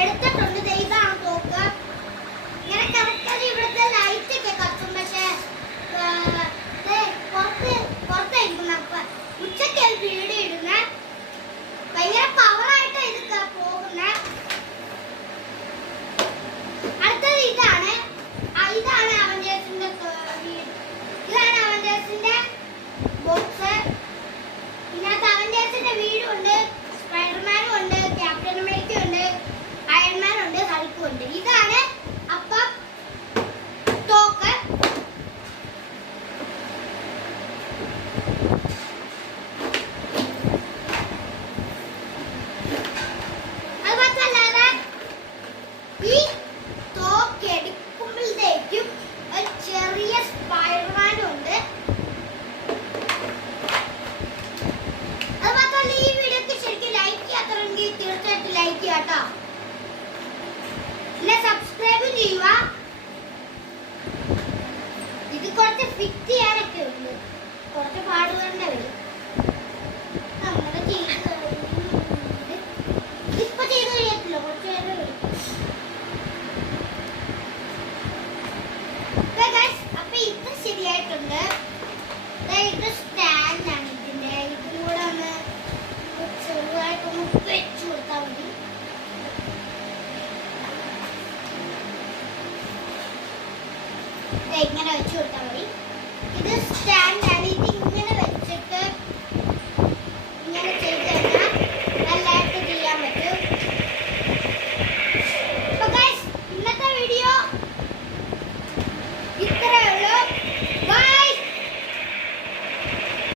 എടുത്തിട്ടുണ്ട്. ഇതാണ് തോക്ക്. ഇങ്ങനെ കറക്റ്റ് ഇവിടുത്തെ ലൈറ്റ് ഒക്കെ കത്തും. പക്ഷേ പുറത്തായിരിക്കും. ഉച്ചയ്ക്ക് വീഡിയോ ഇടുന്ന ഭയങ്കര പവറായിട്ട് ഇത് പോകുന്ന. അടുത്തത് ഇതാണ്. ഇതാണ് അവഞ്ചേഴ്സിന്റെ ബോക്സ്. ഇതിനകത്ത് അവഞ്ചേഴ്സിന്റെ വീടും ഉണ്ട്, സ്പൈഡർമാനും ഉണ്ട്, ക്യാപ്റ്റൻ അമേരിക്കയും ഉണ്ട്, അയൺമാനും ഉണ്ട്, ഹൾക്കും ഉണ്ട്. ഇതാണ് അപ്പം തോക്ക്. അത് മാത്രമല്ലാതെ ഈ തോക്ക് എടുക്കുമ്പോഴത്തേക്കും ഒരു ചെറിയ സ്പൈഡർമാനും ഉണ്ട്. അത് മാത്രമല്ല ഈ വീഡിയോക്ക് ശരിക്കും ലൈക്ക് ചെയ്യാത്തവരെങ്കിൽ തീർച്ചയായിട്ടും ലൈക്ക് ചെയ്യാം കേട്ടോ. പിന്നെ സബ്സ്ക്രൈബ് ചെയ്യുക. ഇത് കുറച്ച് ഫിറ്റ് ചെയ്യാനൊക്കെ ഉണ്ട്, കുറച്ച് പാട് തന്നെ വരും. അങ്ങനെ ഇപ്പൊ ചെയ്ത് കഴിയത്തില്ല, കുറച്ച് നേരം വരും. അപ്പൊ ഇത് ശരിയായിട്ടുണ്ട്. ഇത് സ്റ്റാൻഡാണ്. ഇതിന്റെ ഇതും കൂടെ ഒന്ന് ചെറുതായിട്ടൊന്ന് വെച്ചു കൊടുത്താൽ മതി. ഇങ്ങനെ വെച്ചു കൊടുത്താൽ